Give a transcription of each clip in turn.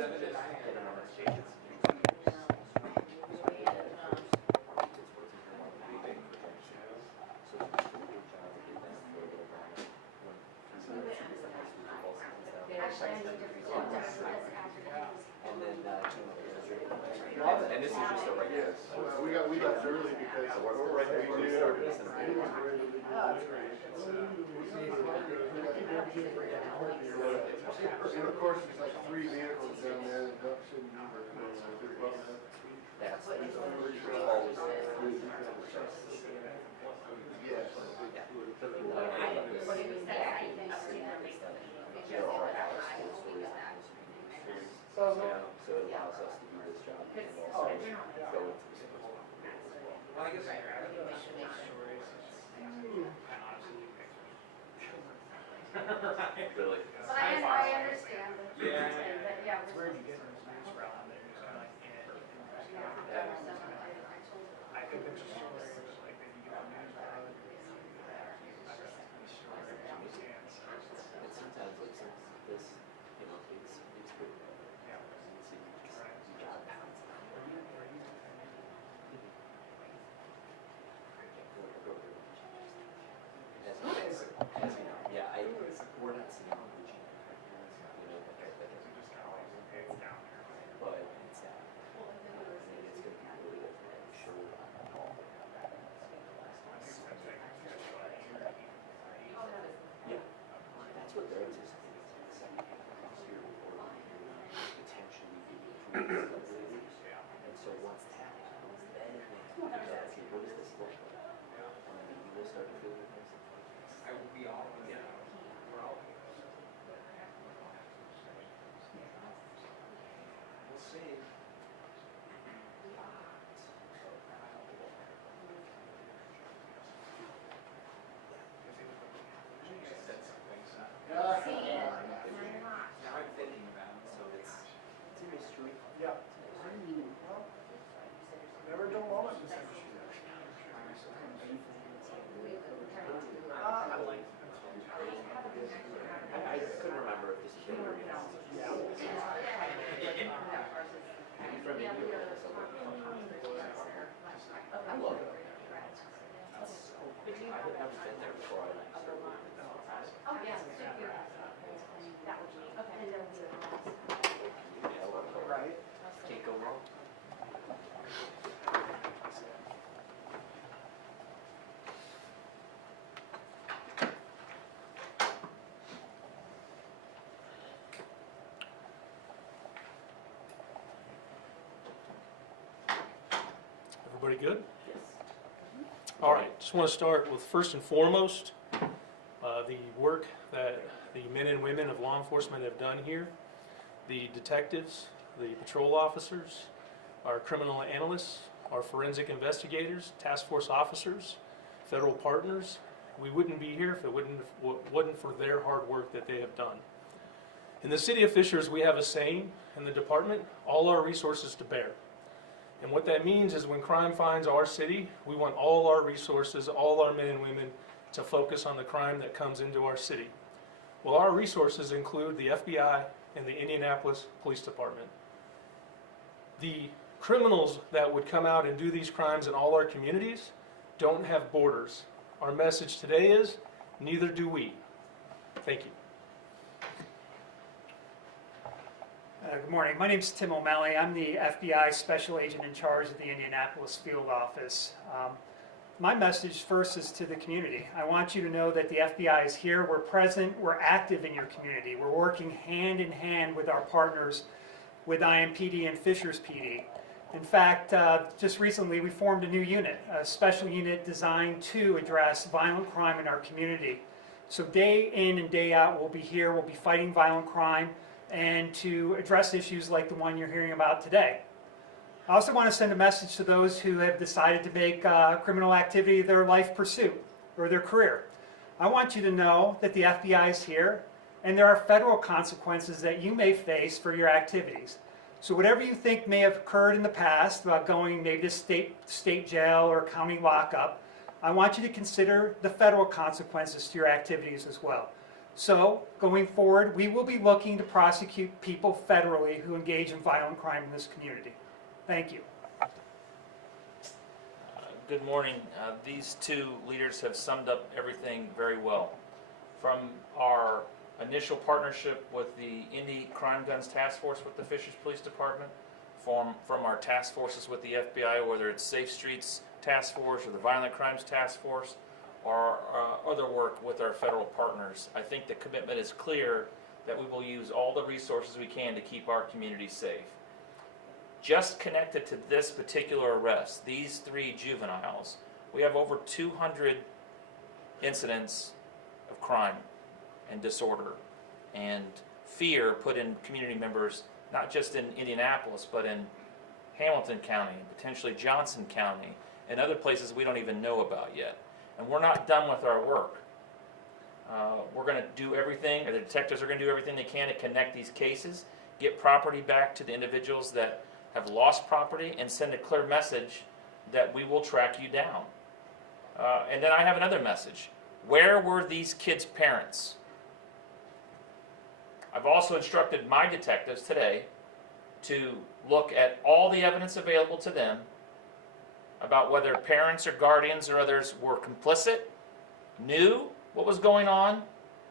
And this is just a regular. Yes, we left early because we're right there. And of course, there's like 3 vehicles down there that don't shouldn't be there. That's Yes. So it allows us to do this job and also go into the sports. Well, I guess Really. But I understand that. Yeah. Yeah. It's where you get those news around there, it's kind of like, I think it's just like that you get on news around And sometimes like this, you know, it's pretty bad. Yeah. So you got pounds. As you know, yeah, we're not seeing on the gene, you know, but it's not. I think it's going to be really different. I'm sure on all the yeah, that's what they're anticipating. Here before potentially be approved. And so once that happens, then okay, what does this look like? And then maybe we'll start to feel the difference. I will be all in. Yeah. We're all. We'll see. Now I'm thinking about it, so it's It's a mystery. Yeah. Never a dull moment in this industry. I like I couldn't remember if this is your analysis. Yeah. From Indy or something. I love it. I've never been there before. Oh, yeah. That would be, okay. Right. Can't go wrong. Everybody good? Yes. All right, just want to start with first and foremost, the work that the men and women of law enforcement have done here. The detectives, the patrol officers, our criminal analysts, our forensic investigators, task force officers, federal partners. We wouldn't be here if it wasn't for their hard work that they have done. In the city of Fishers, we have a saying in the department, all our resources to bear. And what that means is when crime finds our city, we want all our resources, all our men and women to focus on the crime that comes into our city. Well, our resources include the FBI and the Indianapolis Police Department. The criminals that would come out and do these crimes in all our communities don't have borders. Our message today is, neither do we. Thank you. Good morning. My name is Tim O'Malley. I'm the FBI Special Agent in charge of the Indianapolis Field Office. My message first is to the community. I want you to know that the FBI is here. We're present. We're active in your community. We're working hand in hand with our partners with IMPD and Fishers PD. In fact, just recently we formed a new unit, a special unit designed to address violent crime in our community. So day in and day out, we'll be here. We'll be fighting violent crime and to address issues like the one you're hearing about today. I also want to send a message to those who have decided to make criminal activity their life pursuit or their career. I want you to know that the FBI is here and there are federal consequences that you may face for your activities. So whatever you think may have occurred in the past about going maybe to state jail or county lockup, I want you to consider the federal consequences to your activities as well. So, going forward, we will be looking to prosecute people federally who engage in violent crime in this community. Thank you. Good morning. These two leaders have summed up everything very well. From our initial partnership with the Indy Crime Guns Task Force with the Fishers Police Department, from our task forces with the FBI, whether it's Safe Streets Task Force or the Violent Crimes Task Force, or other work with our federal partners, I think the commitment is clear that we will use all the resources we can to keep our community safe. Just connected to this particular arrest, these three juveniles, we have over 200 incidents of crime and disorder and fear put in community members, not just in Indianapolis, but in Hamilton County, potentially Johnson County, and other places we don't even know about yet. And we're not done with our work. We're going to do everything, or the detectives are going to do everything they can to connect these cases, get property back to the individuals that have lost property, and send a clear message that we will track you down. And then I have another message. Where were these kids' parents? I've also instructed my detectives today to look at all the evidence available to them about whether parents or guardians or others were complicit, knew what was going on,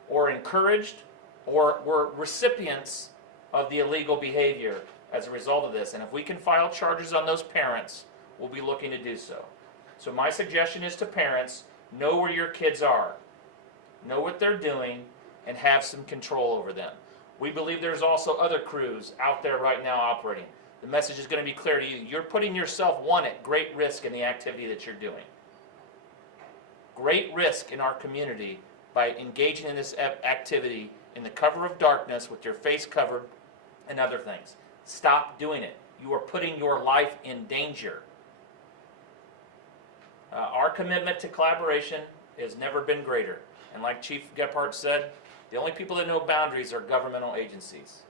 or encouraged, or were recipients of the illegal behavior as a result of this. And if we can file charges on those parents, we'll be looking to do so. So my suggestion is to parents, know where your kids are, know what they're doing, and have some control over them. We believe there's also other crews out there right now operating. The message is going to be clear to you. You're putting yourself, one, at great risk in the activity that you're doing. Great risk in our community by engaging in this activity in the cover of darkness with your face covered and other things. Stop doing it. You are putting your life in danger. Our commitment to collaboration has never been greater. And like Chief Gephardt said, the only people that know boundaries are governmental agencies.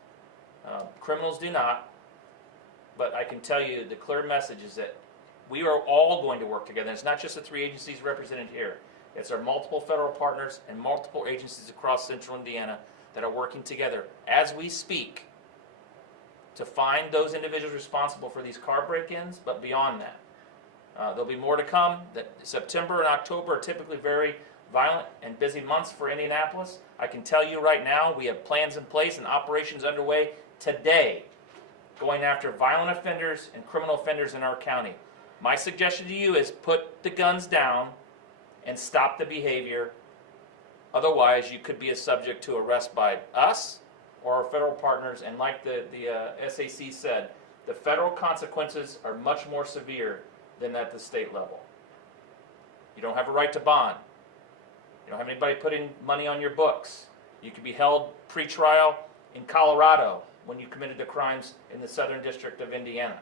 Criminals do not. But I can tell you the clear message is that we are all going to work together. It's not just the three agencies represented here. It's our multiple federal partners and multiple agencies across central Indiana that are working together as we speak to find those individuals responsible for these car break-ins, but beyond that. There'll be more to come. That September and October are typically very violent and busy months for Indianapolis. I can tell you right now we have plans in place and operations underway today going after violent offenders and criminal offenders in our county. My suggestion to you is put the guns down and stop the behavior. Otherwise, you could be a subject to arrest by us or our federal partners. And like the SAC said, the federal consequences are much more severe than at the state level. You don't have a right to bond. You don't have anybody putting money on your books. You can be held pre-trial in Colorado when you committed the crimes in the Southern District of Indiana,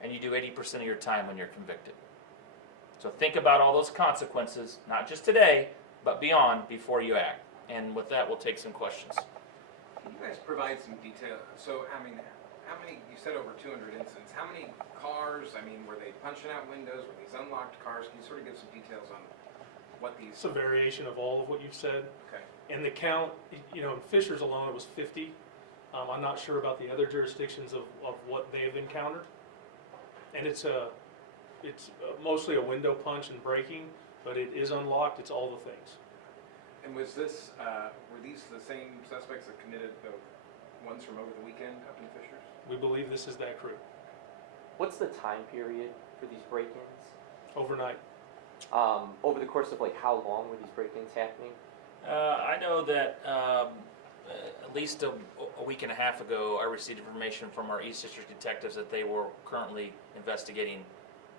and you do 80% of your time when you're convicted. So think about all those consequences, not just today, but beyond, before you act. And with that, we'll take some questions. Can you guys provide some detail? So, I mean, how many, you said over 200 incidents, how many cars, I mean, were they punching out windows, were these unlocked cars? Can you sort of give some details on what these... It's a variation of all of what you've said. Okay. And the count, in Fishers alone, it was 50. I'm not sure about the other jurisdictions of what they've encountered. And it's mostly a window punch and breaking, but it is unlocked. It's all the things. And was this, were these the same suspects that committed the ones from over the weekend up in Fishers? We believe this is that crew. What's the time period for these break-ins? Overnight. Over the course of how long were these break-ins happening? I know that at least a week and a half ago, I received information from our East District detectives that they were currently investigating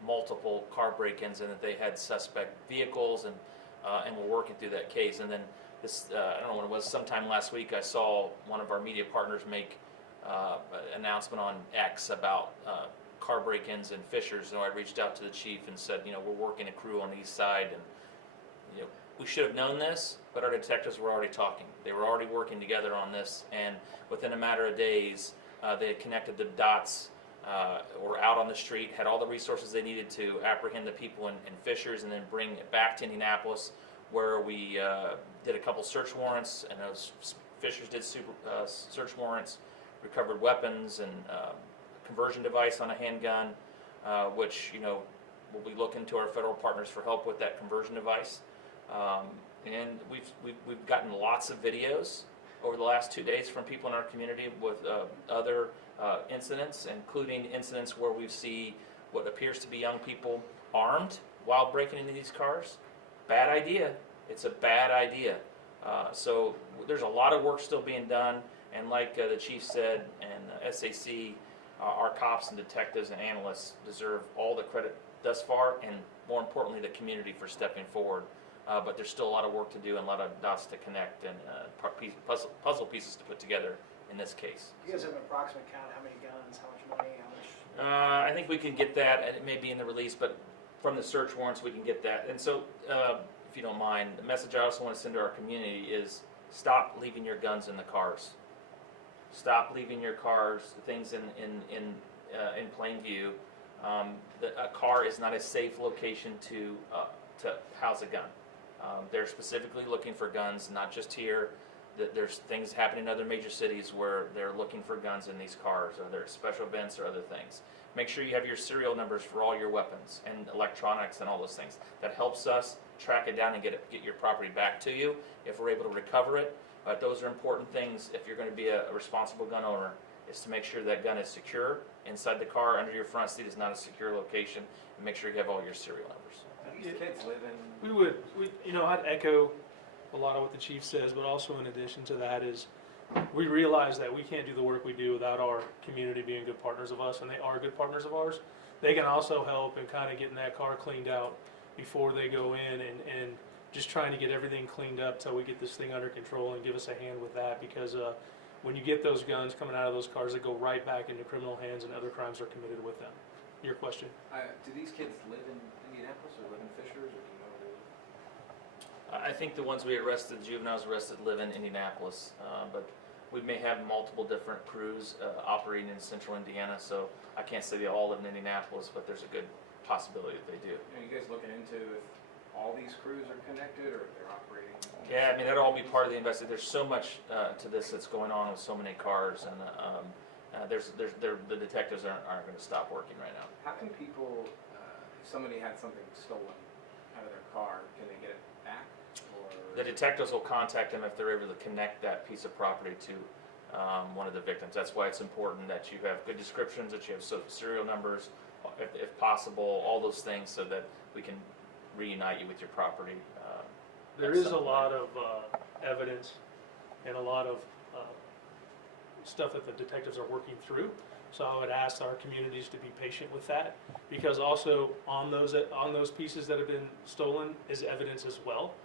multiple car break-ins and that they had suspect vehicles and were working through that case. And then this, I don't know when it was, sometime last week, I saw one of our media partners make an announcement on X about car break-ins in Fishers. So I reached out to the chief and said, we're working a crew on the east side, and we should have known this, but our detectives were already talking. They were already working together on this, and within a matter of days, they had connected the dots, were out on the street, had all the resources they needed to apprehend the people in Fishers and then bring it back to Indianapolis. where we did a couple search warrants, and those Fishers did search warrants, recovered weapons and conversion device on a handgun, which, you know, we'll be looking to our federal partners for help with that conversion device. And we've gotten lots of videos over the last 2 days from people in our community with other incidents, including incidents where we see what appears to be young people armed while breaking into these cars. Bad idea. It's a bad idea. So there's a lot of work still being done, and like the chief said, and SAC, our cops and detectives and analysts deserve all the credit thus far, and more importantly, the community for stepping forward. But there's still a lot of work to do and a lot of dots to connect and puzzle pieces to put together in this case. Do you guys have an approximate count, how many guns, how much money, how much? I think we can get that, and it may be in the release, but from the search warrants we can get that. And so, if you don't mind, the message I also want to send to our community is stop leaving your guns in the cars. Stop leaving your cars, things in plain view. A car is not a safe location to house a gun. They're specifically looking for guns, not just here. There's things happening in other major cities where they're looking for guns in these cars, or there's special events or other things. Make sure you have your serial numbers for all your weapons and electronics and all those things. That helps us track it down and get your property back to you if we're able to recover it. But those are important things if you're going to be a responsible gun owner, is to make sure that gun is secure. Inside the car, under your front seat is not a secure location, and make sure you have all your serial numbers. These kids live in. I'd echo a lot of what the chief says, but also in addition to that is we realize that we can't do the work we do without our community being good partners of us, and they are good partners of ours. They can also help in kind of getting that car cleaned out before they go in and just trying to get everything cleaned up till we get this thing under control, and give us a hand with that, because when you get those guns coming out of those cars, they go right back into criminal hands and other crimes are committed with them. Your question? Do these kids live in Indianapolis or live in Fishers, or do you know where they live? I think the ones we arrested, the juveniles arrested, live in Indianapolis, but we may have multiple different crews operating in central Indiana, so I can't say they all live in Indianapolis, but there's a good possibility that they do. Are you guys looking into if all these crews are connected, or if they're operating? Yeah, I mean, that'll all be part of the investigation. There's so much to this that's going on with so many cars, and the detectives aren't going to stop working right now. How can people, if somebody had something stolen out of their car, can they get it back? Or The detectives will contact them if they're able to connect that piece of property to one of the victims. That's why it's important that you have good descriptions, that you have serial numbers, if possible, all those things, so that we can reunite you with your property. There is a lot of evidence and a lot of stuff that the detectives are working through. So I would ask our communities to be patient with that, because also on those pieces that have been stolen is evidence as well.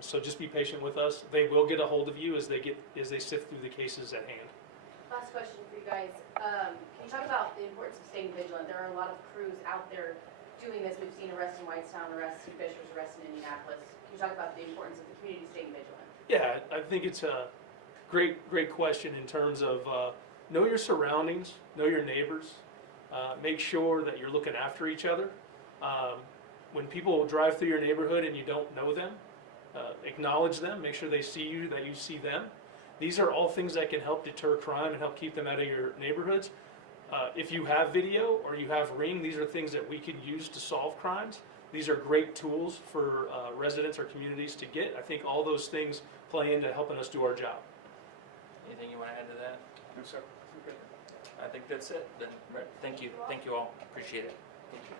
So just be patient with us. They will get a hold of you as they sift through the cases at hand. Last question for you guys. Can you talk about the importance of staying vigilant? There are a lot of crews out there doing this. We've seen arrests in Whitestown, arrests in Fishers, arrests in Indianapolis. Can you talk about the importance of the community staying vigilant? Yeah, I think it's a great question in terms of know your surroundings, know your neighbors, make sure that you're looking after each other. When people drive through your neighborhood and you don't know them, acknowledge them, make sure they see you, that you see them. These are all things that can help deter crime and help keep them out of your neighborhoods. If you have video or you have Ring, these are things that we can use to solve crimes. These are great tools for residents or communities to get. I think all those things play into helping us do our job. Anything you want to add to that? No, sir. I think that's it. Then, thank you all. Appreciate it. Thank you.